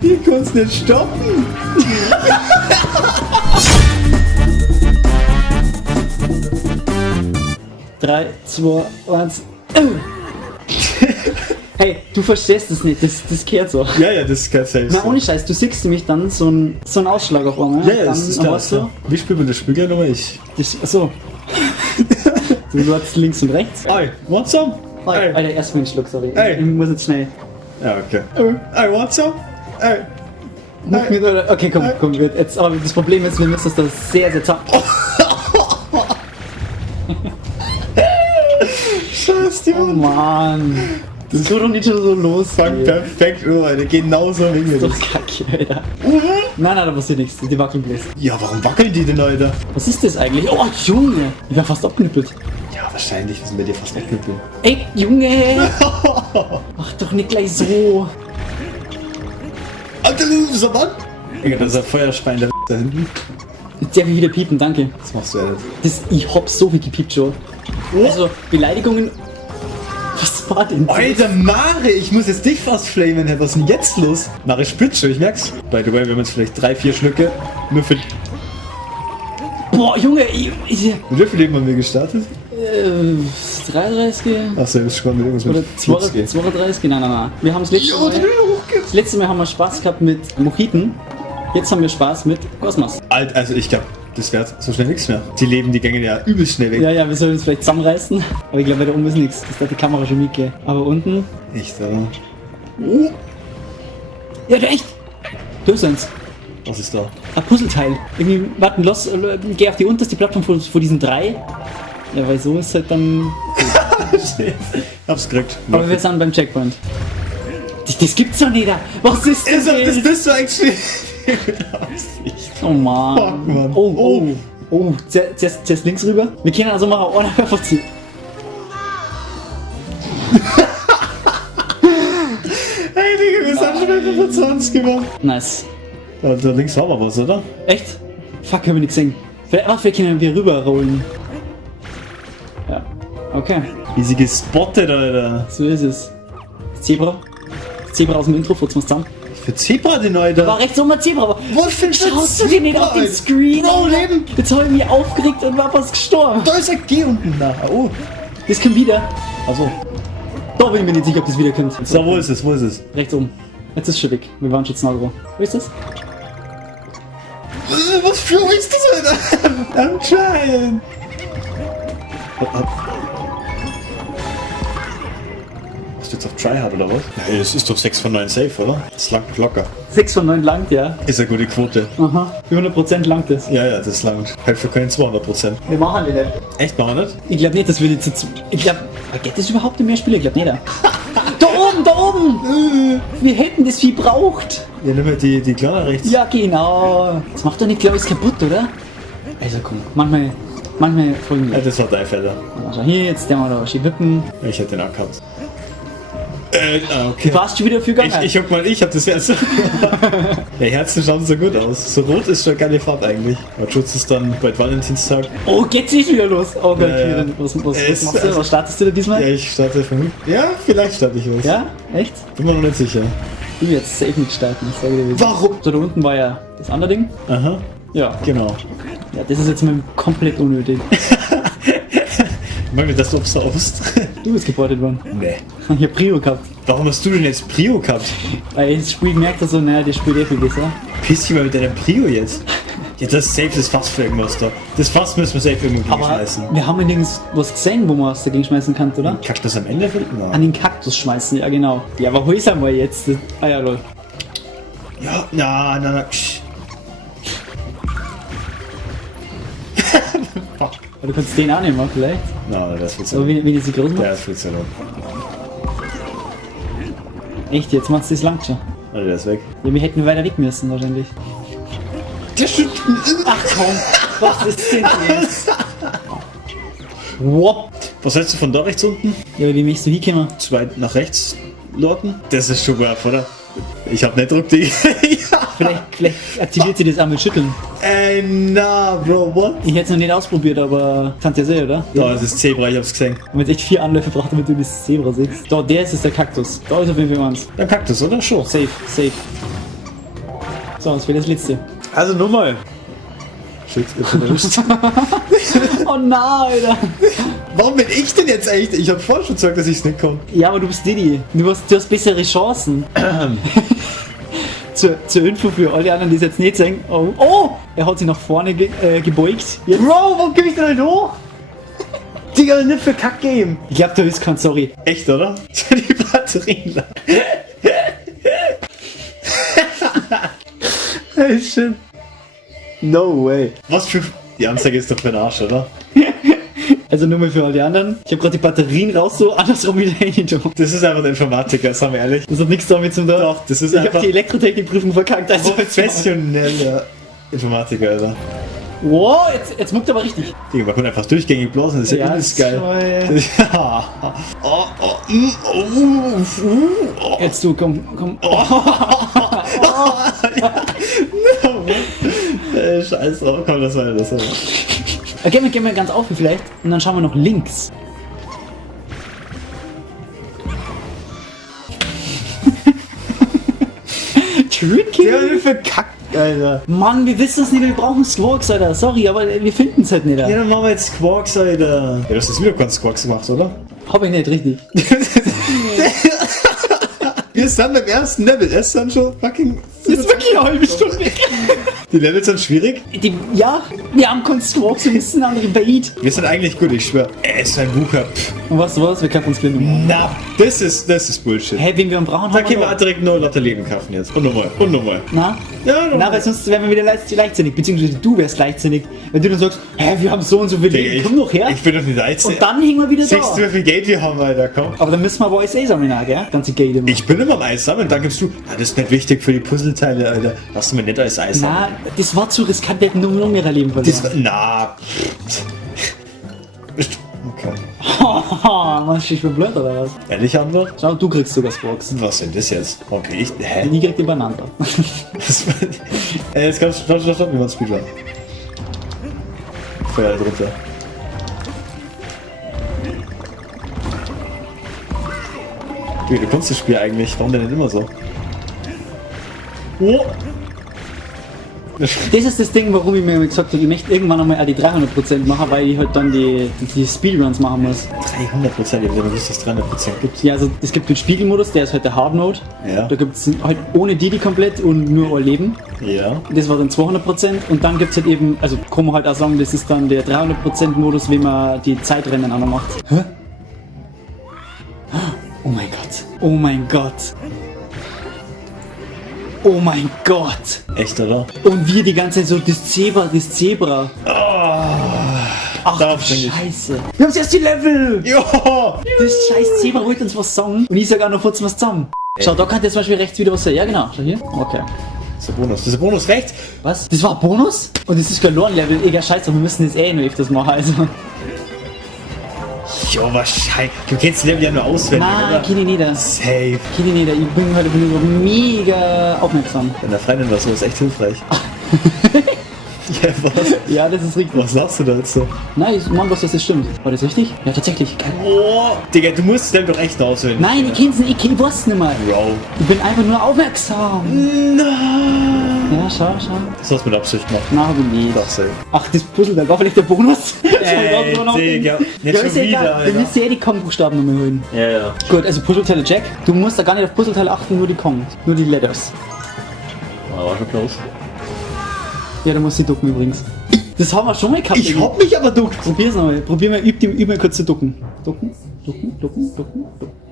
Hier kannst du nicht stoppen. 3, 2, 1. Hey, du verstehst das nicht, das gehört so. Ja, das kann selbst. Na, ohne Scheiß, du siehst nämlich dann so ein Ausschlag auf einmal. Ja, dann das ist klar. so. Wie spielt man das Spiel gleich nochmal? Achso. Du hast links und rechts. Ey, want some? Ey. Alter, erst mal einen Schluck, sorry. Ey. Ich muss jetzt schnell. Ja, okay. Ey, want some? Ey. Okay, komm, jetzt, aber das Problem ist, wir müssen das da sehr, sehr zack. Scheiß dir, Oh Mann. Das tut doch nicht schon so los. Fang perfekt, Alter. Genauso wie wir Das das. ist doch kacke, Alter. Nein, da passiert nichts. Die wackeln bloß. Ja, warum wackeln die denn, Alter? Was ist das eigentlich? Oh, Junge. Ich war fast abknüppelt. Ja, wahrscheinlich müssen wir dir fast wegknüppeln. Ey, Junge. Ach, doch nicht gleich so. Alter, du bist ein Mann? Digga, das ist ein Feuerschwein da hinten. Jetzt darf ich wieder piepen, danke. Was machst du jetzt? Ich hab so viel gepiept schon. Also, Beleidigungen. Was war denn das? Alter, Mare, ich muss jetzt dich fast flamen. Hey, was ist denn jetzt los? Mare spürt schon, ich merk's. By the way, wir haben jetzt vielleicht 3, 4 Schlücke. Nur für... Boah, Junge, ich Mit wie viel Leben haben wir gestartet? 33 Achso, ihr wisst schon mit irgendwas oder mit Schmucks gehen. 32? Nein. Wir haben das letzte Mal haben wir Spaß gehabt mit Mojiten. Jetzt haben wir Spaß mit Cosmos. Alt, also ich glaube, das wird so schnell nichts mehr. Die Leben, die gängen ja übelst schnell weg. Ja, wir sollen uns vielleicht zusammenreißen. Aber ich glaube, da oben ist nichts. Das hat die Kamera schon mitgegeben. Aber unten. Echt, da. Ja, echt! Du hast eins. Was ist da? Ein Puzzleteil. Irgendwie, warten, geh auf die unterste Plattform vor diesen 3. Ja, weil so ist halt dann. Hab's gekriegt. Aber wir sind beim Checkpoint. Das gibt's doch nicht. Was ist das? Das bist du eigentlich. Oh Mann. Fuck, Mann. Oh. Zuerst links rüber. Wir können also machen, ohne einfach ziehen. Hey Digga, wir sind schon bei 25 gemacht. Nice. Da links war aber was, oder? Echt? Fuck, hab ich nicht gesehen. Vielleicht können wir rüberrollen. Ja. Okay. Easy gespottet, Alter. So ist es. Zebra. Zebra aus dem Intro, fuhrt's mal zusammen. Für Zebra den, Alter. War rechts oben ein Zebra, aber Was für ein schaust du dir nicht auf den Alter? Screen? Bro, Leben. Jetzt hab ich mich aufgeregt und war fast gestorben. Da ist ein G unten nachher. Oh. Das kommt wieder. Achso. Da bin ich mir nicht sicher, ob das wieder kommt. So, wo ist es? Wo ist es? Rechts oben. Jetzt ist es schon weg. Wir waren schon zu nah dran. Wo ist das? Was für ist das, Alter? I'm trying. Hast du jetzt auf Tryhard oder was? Ja, das ist doch 6 von 9 safe, oder? Das langt locker. 6 von 9 langt, ja. Ist eine gute Quote. Aha. Für 100% langt das. Ja, das langt. Halt für keine 200%. Wir machen die nicht. Echt, machen wir nicht? Ich glaube nicht, dass wir die zu. Ich glaube. Geht das überhaupt in mehr Spiele? Ich glaube nicht. Da oben! Wir hätten das Vieh braucht. Ja, nimm mal die kleine rechts. Ja, genau. Das macht doch nicht, glaube ich, kaputt, oder? Also komm, manchmal folgen Ja, wir. das war dein Fehler. Also hier, jetzt der mal da schön wippen. Ich hätte den auch gehabt. Du Okay. warst schon wieder für gegangen. Ich hab das Herz. Der Herzen schauen so gut aus. So rot ist schon keine Farbe eigentlich. Aber Schutz ist dann bald Valentinstag. Oh, geht's nicht wieder los. Oh Gott, Ja. Kieran, was Es- machst du? Was startest du da diesmal? Ja, ich starte von. Ja, vielleicht starte ich was. Ja? Echt? Bin mir noch nicht sicher. Ich will jetzt safe nicht starten. Ich sage dir, wie es ist. Warum? So, da unten war ja das andere Ding. Aha, Ja. genau. Ja, das ist jetzt mal komplett unnötig. Ich mag nicht, dass du absaust. Du bist geportet worden. Nee. Ich hab Prio gehabt. Warum hast du denn jetzt Prio gehabt? Weil ich das Spiel gemerkt habe, so, naja, der spielt eh viel besser. Piss dich mal mit deinem Prio jetzt. Ja, das ist safe das Fass für irgendwas da. Das Fass müssen wir safe irgendwo Aber schmeißen. wir haben ja nirgends was gesehen, wo man was dagegen schmeißen kann, oder? Kackt das am Ende finden? An den Kaktus schmeißen, ja genau. Ja, aber hol's einmal jetzt. Ah ja, lol. Ja, na. Psch. Aber du kannst den auch nehmen, vielleicht. Na, das wird Aber so. wenn ich sie groß Ja, mache. das wird so. Echt, jetzt machst du das lang schon. Alter, der ist weg. Ja, wir hätten weiter weg müssen, wahrscheinlich. Ach komm, was ist denn das? Wop. Was hältst du von da rechts unten? Ja, wie möchtest du hinkommen? 2 nach rechts lorten? Das ist schon brav, oder? Ich hab nicht Druck, die. Ja. Vielleicht aktiviert sie das auch mit Schütteln. Ey, na, Bro, what? Ich hätte es noch nicht ausprobiert, aber kannst ja sehen, oder? Da ist das Zebra, ich hab's gesehen. Wir haben jetzt echt 4 Anläufe gebraucht, damit du das Zebra siehst. Da, der ist der Kaktus. Da ist auf jeden Fall eins. Ein Kaktus, oder? Schon. Safe. So, das wäre das letzte. Also nochmal. Shit, jetzt bin ich erwischt. Oh nein, Alter. Warum bin ich denn jetzt echt? Ich habe vorhin schon gesagt, dass ich es nicht kann. Ja, aber du bist Diddy. Du hast bessere Chancen. zur Info für alle anderen, die es jetzt nicht sehen. Oh, er hat sich nach vorne gebeugt. Jetzt. Bro, warum gebe ich denn nicht hoch? Digga, nicht für Kack-Game. Ich glaube, du bist kein Sorry. Echt, oder? Die Batterien. Hey, shit. No way. Was für... Die Anzeige ist doch für den Arsch, oder? Also nur mal für alle anderen. Ich habe gerade die Batterien raus, so andersrum wieder rein. Das ist einfach ein Informatiker, sagen wir ehrlich. Das hat nichts damit zu tun. Doch, das ist ich einfach... habe die Elektrotechnikprüfung verkackt. Also professioneller Informatiker, Alter. Wow, jetzt muckt aber richtig. Digga, man kann einfach durchgängig blasen, das ist ja übelst geil. Ja. Jetzt du, komm. Scheiß drauf, komm, das war das. Gehen wir ganz auf vielleicht und dann schauen wir noch links. Tricky. Der hat verkackt, Alter. Mann, wir wissen es nicht, wir brauchen Squawks, Alter. Sorry, aber wir finden es halt nicht. Ja, dann machen wir jetzt Squawks, Alter. Ja, du hast jetzt wieder keinen Squawks gemacht, oder? Hab ich nicht, richtig. Wir sind beim ersten Level, es sind schon fucking... Ist wirklich eine halbe Stunde weg. Die Levels sind schwierig. Ja, wir haben keinen Squawks, wir müssen andere Bait. Wir sind eigentlich gut, ich schwör. Es ist ein Wucher. Und weißt du was, wir kaufen uns gleich nochmal. Na, das ist Bullshit. Hey, wen wir brauchen, Da haben können wir wir noch. direkt nur Lotterleben kaufen jetzt. Und nochmal. Na? Ja, nochmal. Na, weil sonst wären wir wieder leichtsinnig, beziehungsweise du wärst leichtsinnig. Wenn du dann sagst, hä, wir haben so und so viel Leben, komm doch her. Ich bin doch nicht einzig. Und dann hängen wir wieder Siehst du, da. wie viel Geld wir haben, Alter, komm. Aber dann müssen wir aber alles sammeln, gell? Ganze Geld immer. Ich bin immer am Eis sammeln, dann gibst du, das ist nicht wichtig für die Puzzleteile, Alter. Lass du mir nicht alles Eis sammeln. Na, das war zu riskant, wir hätten nur mehr Leben verloren. Das war, na. Okay. Haha, man ist blöd oder was? Ehrliche Antwort? Schau, du kriegst sogar Squawks. Was denn das jetzt? Okay, ich. Hä? Nie kriegt die Banane. Das war, jetzt kannst du stopp, wie man Speedrun. Feuer drunter. Du kannst das Spiel eigentlich, warum denn nicht immer so? Oh! Das ist das Ding, warum ich mir gesagt habe, ich möchte irgendwann einmal auch die 300% machen, weil ich halt dann die Speedruns machen muss. 300%, ich habe gewusst, dass es 300% gibt. Ja, also es gibt den Spiegelmodus, der ist halt der Hard Mode. Ja. Da gibt es halt ohne die komplett und nur all Leben. Ja. Das war dann 200% und dann gibt es halt eben, also kann man halt auch sagen, das ist dann der 300% Modus, wenn man die Zeitrennen auch noch macht. Hä? Oh mein Gott. Oh mein Gott. Oh mein Gott. Echt, oder? Und wir die ganze Zeit so, das Zebra. Ach du Darauf bin ich. Scheiße. Wir haben erst die Level. Jo! Das scheiß Zebra wollte uns was sagen. Und ich sag auch noch kurz was zusammen. Schau, da kann jetzt zum Beispiel rechts wieder was sein. Ja, genau. Schau hier. Okay. Das ist ein Bonus. Das ist ein Bonus rechts. Was? Das war ein Bonus? Und das ist kein Lorn-Level. Egal, scheiße, wir müssen das eh noch öfters machen. Also. Jo, wahrscheinlich. Du kennst Level ja nur auswendig, Nein, oder? kenne ich nicht. Safe. Kenne ich nicht. Ich bin heute mega aufmerksam. Deiner Freundin war so, ist echt hilfreich. Ja, was? Ja, das ist richtig. Was lachst du da jetzt so? Nein, ich meine, was das stimmt. War das richtig? Ja, tatsächlich. Geil. Boah, Digga, du musst den doch echt auswendig. Nein, ich kenn's nicht. Ich weiß nicht mal. Bro. Ich bin einfach nur aufmerksam. Nein. Ja, schau. Das hast du mit Absicht gemacht. Na, hab ich nicht. Doch, safe. Ach, das Puzzle, war vielleicht der Bonus. Digga. Nicht Ja, schon ist ja wieder, egal. Wir Alter. müssen ja die Kong-Buchstaben nochmal holen. Ja, ja. Gut, also Puzzleteile Jack. Du musst da gar nicht auf Puzzleteile achten, nur die Kong. Nur die Letters. War schon close. Ja, du musst die ducken übrigens. Das haben wir schon mal gehabt. Ich hab mich aber duckt. Probier's nochmal. Probier mal, üb mal kurz zu ducken. Ducken.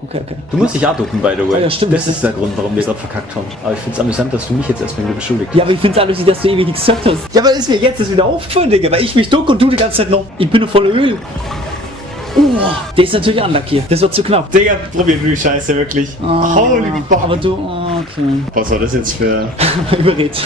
Okay. Du musst dich auch ducken, by the way. Ah, ja, stimmt. Das ist der Grund, warum wir gerade verkackt haben. Aber ich find's amüsant, dass du mich jetzt erstmal beschuldigt. Ja, aber ich find's auch lustig, dass du ewig nichts gesagt hast. Ja, aber ist mir jetzt das wieder aufgefallen, Digga, weil ich mich duck und du die ganze Zeit noch. Ich bin noch voller Öl. Der ist natürlich unlucky. Das war zu knapp. Digga, probier du die Scheiße wirklich. Holy fuck. Aber du, okay. Was war das jetzt für... Überredet.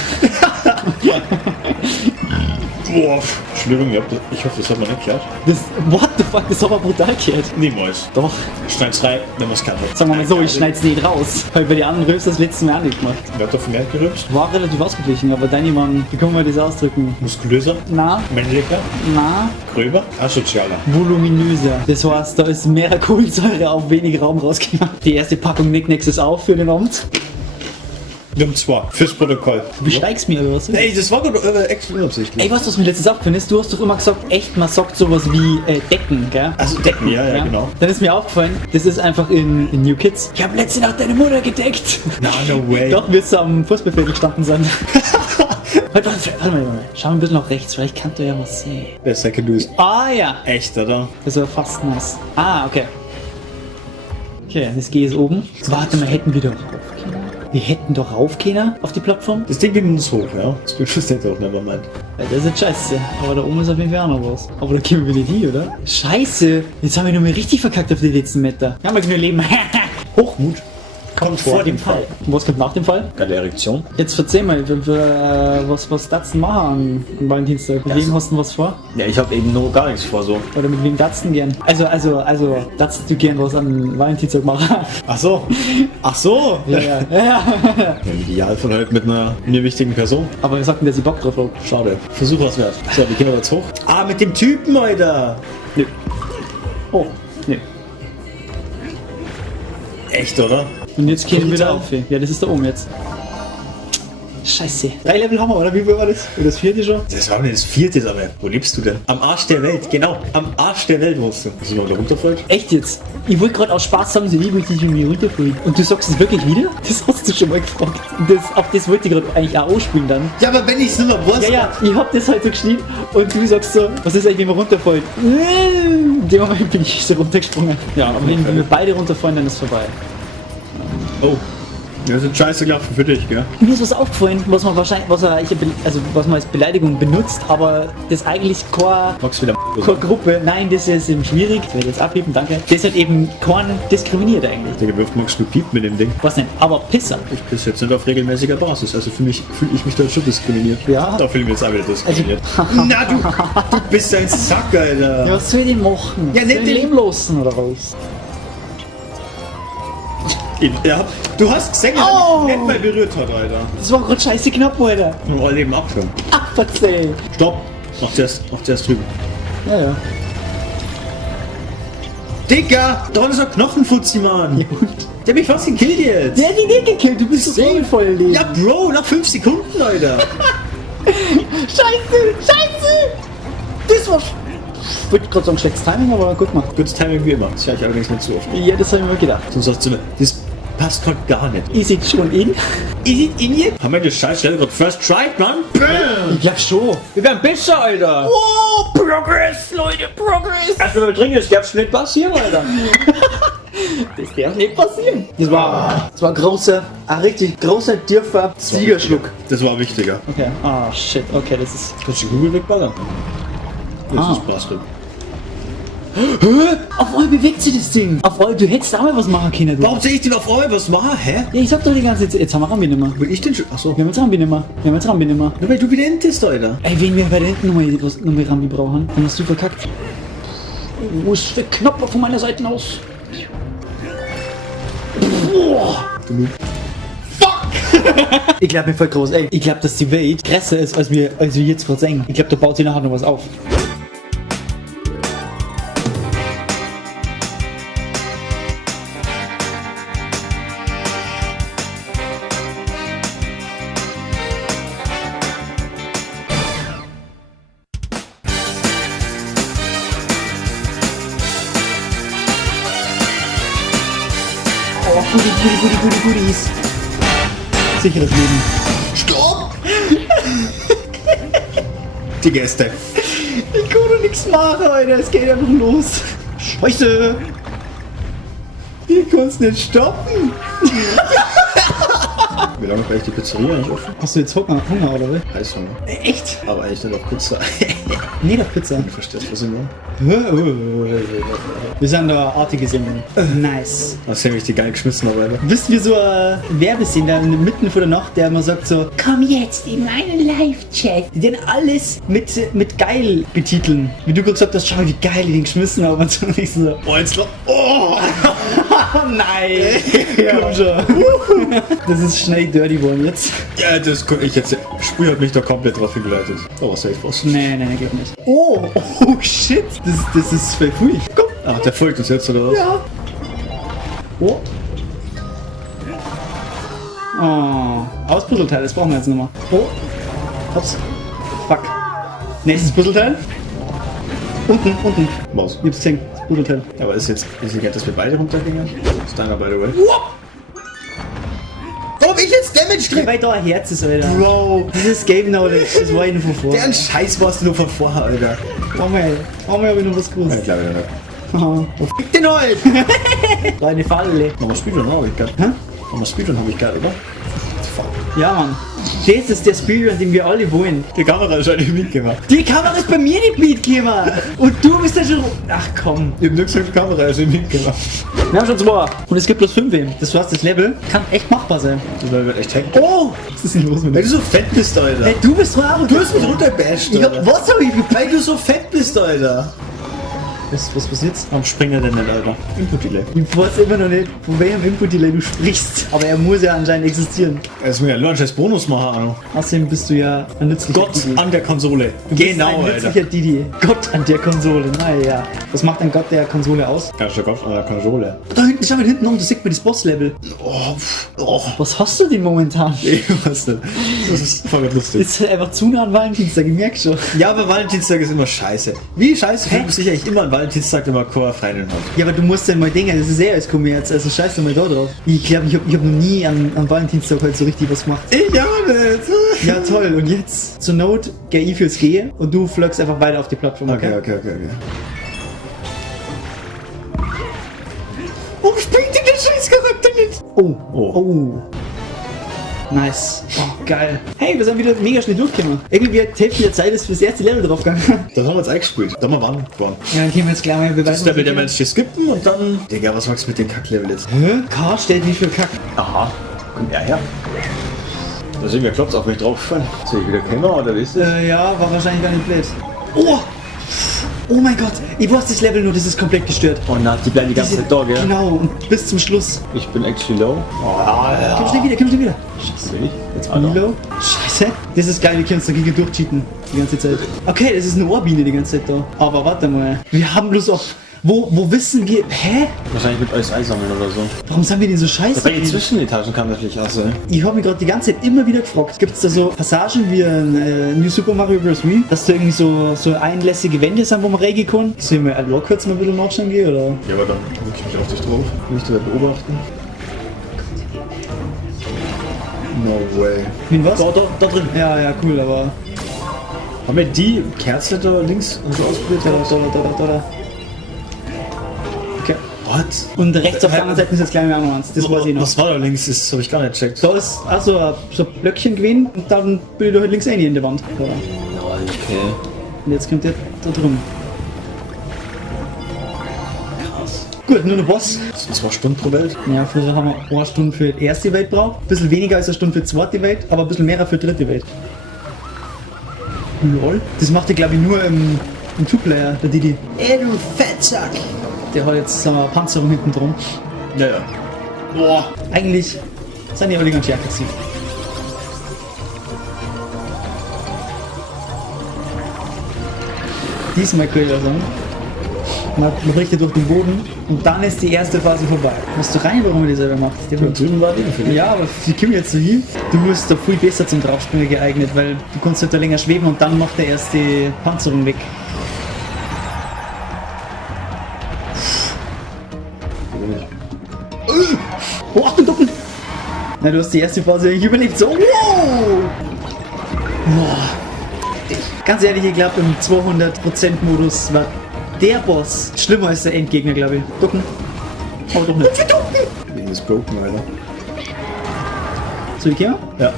Boah, Entschuldigung, ich hoffe, das hat man nicht gehört. Das, what the fuck, das haben wir brutal gehört. Niemals. Doch. Schneid's rein, dann muss keiner. Sagen wir mal so, ich schneid's nicht raus. Weil bei den anderen Röps das letzte Mal auch nicht gemacht. Wer hat da von mir gerübst? War relativ ausgeglichen, aber deine waren, wie kann man das ausdrücken? Muskulöser? Na, Männlicher? gröber, Asozialer. voluminöser. Das heißt, da ist mehr Kohlensäure auf wenig Raum rausgegangen. Die erste Packung Nicknacks ist auf für den Abend. Wir haben zwei. Fürs Protokoll. Du besteigst mir oder was? Ey, das war gerade extra unabsichtlich. Ey, weißt du, was mir letztens aufgefallen ist? Du hast doch immer gesagt, echt, man sagt sowas wie Decken, gell? Also Decken, ja, genau. Dann ist mir aufgefallen, das ist einfach in New Kids. Ich habe letzte Nacht deine Mutter gedeckt. Na, no way. Doch, wir so am Fußballfeld gestanden sind. Warte mal. Schau ein bisschen nach rechts, vielleicht kannst du ja was sehen. Besser gedüst. Ah ja, Echt, oder? das war fast nass. Ah, okay. Okay, das G ist oben. Warte mal, hätten wir doch rauf können? Wir hätten doch rauf können auf die Plattform? Das Ding ging uns hoch, ja? Das wird auch never mind. Ja, das ist jetzt scheiße. Aber da oben ist auf jeden Fall auch noch was. Aber da gehen wir nicht hin, oder? Scheiße. Jetzt haben wir nur mal richtig verkackt auf die letzten Meter. Ja, wir können leben. Hochmut kommt vor dem Fall. Und was kommt nach dem Fall? Geile Erektion. Jetzt verzeih mal, was darfst du machen an Valentinstag? Mit wem hast du was vor? Ja, ich habe eben noch gar nichts vor so. Oder mit wem darfst du gern? Also, darfst du gern was an Valentinstag machen? Ach so. Ach so. Ja. Im Idealfall halt mit einer mir wichtigen Person. Aber wir sagten, dass ich Bock drauf habe. Schade. Versuch was wert. So, wir gehen aber jetzt hoch. Ah, mit dem Typen, Alter. Nö. Oh, nö. Echt, oder? Und jetzt gehen wir wieder Brutal. auf. Ja, das ist da oben jetzt. Scheiße. 3 Level haben wir, oder? Wie viel war das? Oder das 4. schon? Das war mir das 4. aber wo lebst du denn? Am Arsch der Welt, genau. Am Arsch der Welt wohnst du. Hast du noch da runterfällt? Echt jetzt? Ich wollte gerade aus Spaß sagen, so ich möchte dich irgendwie runterfallen. Und du sagst es wirklich wieder? Das hast du schon mal gefragt. Auf das wollte ich gerade eigentlich auch ausspielen dann. Ja, aber wenn ich es nicht mehr weiß. Ja, ich hab das halt so geschnien und du sagst so, was ist eigentlich, wenn wir runterfallen? In dem Moment bin ich so runtergesprungen. Ja, aber wenn wir beide runterfallen, dann ist es vorbei. Oh. Das ist scheiße gelaufen für dich, gell? Mir ist was aufgefallen, was man wahrscheinlich, was man als Beleidigung benutzt, aber das eigentlich keine Magst du wieder Gruppe, nein, das ist eben schwierig. Ich werde jetzt abheben, danke. Das hat eben keinen diskriminiert eigentlich. Digga, wie oft magst du piepen mit dem Ding? Was denn? Aber Pisser. Ich piss jetzt nicht auf regelmäßiger Basis. Also fühle ich mich da schon diskriminiert. Ja. Da fühle ich mich jetzt auch wieder diskriminiert. Na, du bist ein Sack, Alter. Ja, was soll ich denn machen? Ja, soll nicht ich den- leben lassen oder was? Ja, du hast gesehen, dass Oh. er mich nicht mal berührt hat, Alter. Das war gerade scheiße knapp, Alter. Und all Leben abschirmen. Ach, verzeih. Stopp. Mach zuerst drüben. Ja. Digga, da ist ein Knochenfutzi, Mann. Der hat mich fast gekillt jetzt. Der hat ihn nicht gekillt, du bist so voll Leben. Ja, Bro, nach 5 Sekunden, Alter. Scheiße! Das war... Ich wollte gerade sagen, schlechtes Timing, aber gut gemacht. Gutes Timing wie immer. Das höre ich allerdings nicht so oft. Ja, das habe ich mir gedacht. Sonst sagst du mir, das passt gerade gar nicht. Ist jetzt schon in? Is it in here? Haben wir das scheiß Stelle gerade first tried, Mann? Ich glaub schon. Wir werden besser, Alter. Oh, Progress, Leute, Progress. Erstmal mal trinken, das darf's nicht passieren, Alter. Das darf nicht passieren. Das war ein richtig großer, tiefer Siegerschluck. Das war wichtiger. Okay, shit, okay, das ist... Kannst du die Kugel wegballern? Das Ah. ist Bastard. Auf einmal bewegt sich das Ding. Auf einmal, du hättest auch mal was machen können, du. Warum sehe ich denn auf einmal was machen? Hä? Ja, ich sag doch die ganze Zeit, jetzt haben wir Rambi nimmer. Will ich denn schon? Achso. Wir haben jetzt Rambi nimmer. Nur weil du wieder entest, Alter. Ey, wenn wir bei der hinten nochmal Rambi brauchen, dann hast du verkackt. Wo ist der Knopf von meiner Seite aus? Boah. Ich glaube, mir voll groß, ey. Ich glaube, dass die Welt größer ist, als wir jetzt gerade sehen. Ich glaube, da baut sich nachher noch was auf. Oh, Goodies. Sicheres Leben. Stopp! Digga, ist der. Ich kann doch nichts machen, Alter. Es geht einfach los. Scheiße. Ich kann's nicht stoppen. Wie lange gleich die Pizzeria nicht offen? Hast du jetzt Hunger oder was? Heißhunger. Echt? Aber eigentlich nicht auf Pizza. Nee, auf Pizza. Du verstehst, was ich meine? Wir sind da artige Sendung. Nice. Das habe ich die geil geschmissen, aber Alter. Wisst ihr so ein Werbesinn da mitten vor der Nacht, der immer sagt so, komm jetzt in meinen Live-Chat. Die den alles mit geil betiteln. Wie du gerade gesagt hast, schau mal, wie geil die den geschmissen haben. Und so, und ich so, Oh, jetzt oh! nein. Komm schon. Das ist schnell dirty geworden jetzt. Ja, das konnte ich jetzt. Sprüh hat mich da komplett drauf hingeleitet. Oh, was soll ich was? Nee, geht nicht. Oh, shit. Das ist voll pfui. Komm. Ach, der folgt uns jetzt, oder was? Ja. Oh. Oh, Puzzleteil, das brauchen wir jetzt nochmal. Oh, ups. Fuck. Nächstes Puzzleteil. Unten. Maus. Ich hab's gesehen, das Puzzleteil. Aber ist jetzt nicht, dass wir beide runtergingen? Ist deiner, by the way. Warum ich jetzt Damage Ja, weil da ein Herz ist, Alter. Bro, Dieses Game Knowledge, das war ich noch von vorher. deren Scheiß warst du nur von vorher, Alter. Einmal habe ich noch was Ja, gewusst. klar, wieder nicht. Haha. Fick den halt! War eine Falle. Nochmal Speedrun habe ich gehabt. Hä? Nochmal Speedrun habe ich gehabt, oder? Fuck. Ja, Mann. Das ist der Speedrun, den wir alle wollen. Die Kamera ist eigentlich mitgemacht. Die Kamera ist bei mir nicht mitgekommen. Und du bist ja schon... Ach komm. Ich hab nur gesagt, die Kamera ist nicht mitgemacht. Wir haben schon 2. Und es gibt bloß 5 eben. Das heißt, das Level kann echt machbar sein. Das wird echt hacken. Oh! Was ist denn los mit Weil dir? du so fett bist, Alter. Hey, du bist dran. Du hast mich runterbasht, Ich hab, Alter. was hab ich gebracht? Weil du so fett bist, Alter. Was passiert's? Warum springt er denn nicht, Alter? Input-Delay. Ich weiß immer noch nicht, von welchem Input-Delay du sprichst. Aber er muss ja anscheinend existieren. Es muss ja nur ein scheiß Bonus machen, Arno. Außerdem bist du ja ein nützlicher Gott Didi. an der Konsole. Du bist Genau, ein Alter. nützlicher Didi. Gott an der Konsole. Naja. Was macht ein Gott der Konsole aus? Ganz schön Gott an der Konsole. Da hinten, schau mal hinten um, du siehst mir das Boss-Level. Oh, Was hast du denn momentan? ich weiß nicht. Das ist voll lustig. Ist halt einfach zu nah an Valentinstag, ich merk schon. Ja, aber Valentinstag ist immer scheiße. Wie scheiße Hä? fühlt man sich eigentlich immer an Valentinstag, wenn man Chor Freundin hat? Ja, aber du musst ja mal denken, das ist eher als Kommerz, also scheiß doch mal da drauf. Ich glaube, ich hab noch nie am Valentinstag halt so richtig was gemacht. Ich auch nicht. Ja, toll. Und jetzt, zur Not, geh ich fürs Gehen und du flöckst einfach weiter auf die Plattform, okay? Okay. Warum springt denn der scheiß Charakter nicht? Oh, Oh. oh. Nice. Oh, geil. Hey, wir sind wieder mega schnell durchgekommen. Irgendwie hat die Hälfte der Zeit ist fürs erste Level draufgegangen. Das haben wir jetzt eingespielt. Da haben wir wann gewonnen. Ja, dann können wir jetzt gleich mal Das beweisen. ist der mit der Mensch hier skippen und dann... Digga, was magst du mit dem Kacklevel jetzt? Hä? K stellt wie viel Kack. Aha. Kommt er her? Da sehen wir Klotz auf mich draufgefallen. Soll ich wieder Kämmer oder wie ist das? Ja, war wahrscheinlich gar nicht blöd. Oh! Oh mein Gott, ich weiß das Level nur, das ist komplett gestört. Oh na, die bleiben die ganze Zeit da, gell? Genau, und bis zum Schluss. Ich bin actually low. Komm schnell wieder, komm schnell wieder. Scheiße, will ich? Jetzt Milo. Scheiße. Das ist geil, wir können dagegen durchcheaten. Die ganze Zeit. Okay, das ist eine Ohrbiene die ganze Zeit da. Aber warte mal. Wir haben bloß auch... Wo wissen wir... Hä? Wahrscheinlich mit alles einsammeln oder so. Warum sind wir denn so scheiße? Bei den Zwischenetagen kam natürlich auch so. Ich habe mich gerade die ganze Zeit immer wieder gefragt, gibt es da so Passagen wie in New Super Mario Bros. Wii, dass da irgendwie so einlässige Wände sind, wo man reingehen kann? Sollen wir auch kurz mal ein bisschen nachschauen gehen, oder? Ja, aber dann drück ich mich auf dich drauf. Nicht dabei beobachten. No way. Wen was? Da drin. Ja, cool, aber... Haben wir die Kerze da links und so ausprobiert? Da. Okay. What? Und rechts auf der anderen Seite ist jetzt gleich mal noch eins. Das weiß ich noch. Was war da links? Das habe ich gar nicht gecheckt. Da ist also so ein Blöckchen gewesen und dann bin ich da halt links rein in der Wand. Da. Okay. Und jetzt kommt der da drum. Krass. Gut, nur der Boss. Das sind 2 Stunden pro Welt. Ja, früher haben wir 1 Stunde für die erste Welt braucht. Ein bisschen weniger als 1 Stunde für die zweite Welt, aber ein bisschen mehr für die dritte Welt. Lol. Das macht er glaube ich nur im Two-Player, der Didi. Ey, du Fettsack! Der hat jetzt sagen wir, eine Panzerung hinten drum. Ja. Boah. Eigentlich sind die alle ganz schön aggressiv. Diesmal kann ich da sagen. Man richtet durch den Boden und dann ist die erste Phase vorbei. Musst du rein, warum er die selber macht? Da drüben war die für dich. Ja, aber wie kommen wir jetzt so hin? Du bist da viel besser zum Draufspringen geeignet, weil du kannst halt da länger schweben und dann macht er erst die Panzerung weg. Oh, Achtung, Doppel! Na, du hast die erste Phase eigentlich überlebt. So, wow! Boah. Ganz ehrlich, ich glaube, im 200%-Modus war der Boss schlimmer als der Endgegner, glaube ich. Ducken. Aber doch nicht. Wegen des Broken, Alter. Soll ich hier? Ja.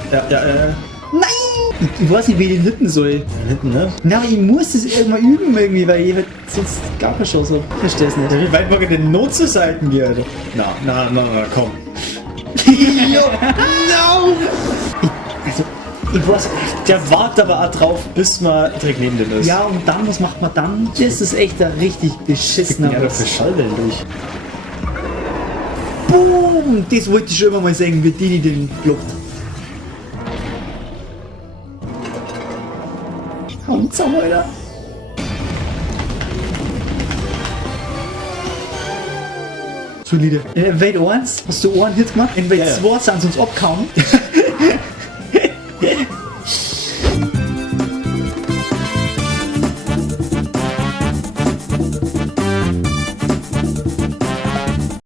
Nein! Ich weiß nicht, wie ich den hitten soll. Hinten, ne? Na, ich muss das irgendwann üben irgendwie, weil ich halt sonst gar keine Chance habe. Ich verstehe es nicht. Wie weit mag ich denn Not zur Seiten gehen, Alter? Na, komm. Also, ich weiß, Der wartet aber auch drauf, bis man direkt neben dem ist. ja, und dann, was macht man dann? Das ist echt ein richtig beschissener Ja, dafür Boss. Schallwellen durch. Boom! Das wollte ich schon immer mal sagen, wie die den blockt. Hauen zusammen, Alter. solide. In Wade 1 hast du einen Hit gemacht, in Wade Ja, ja. 2 sind sie uns abgehauen.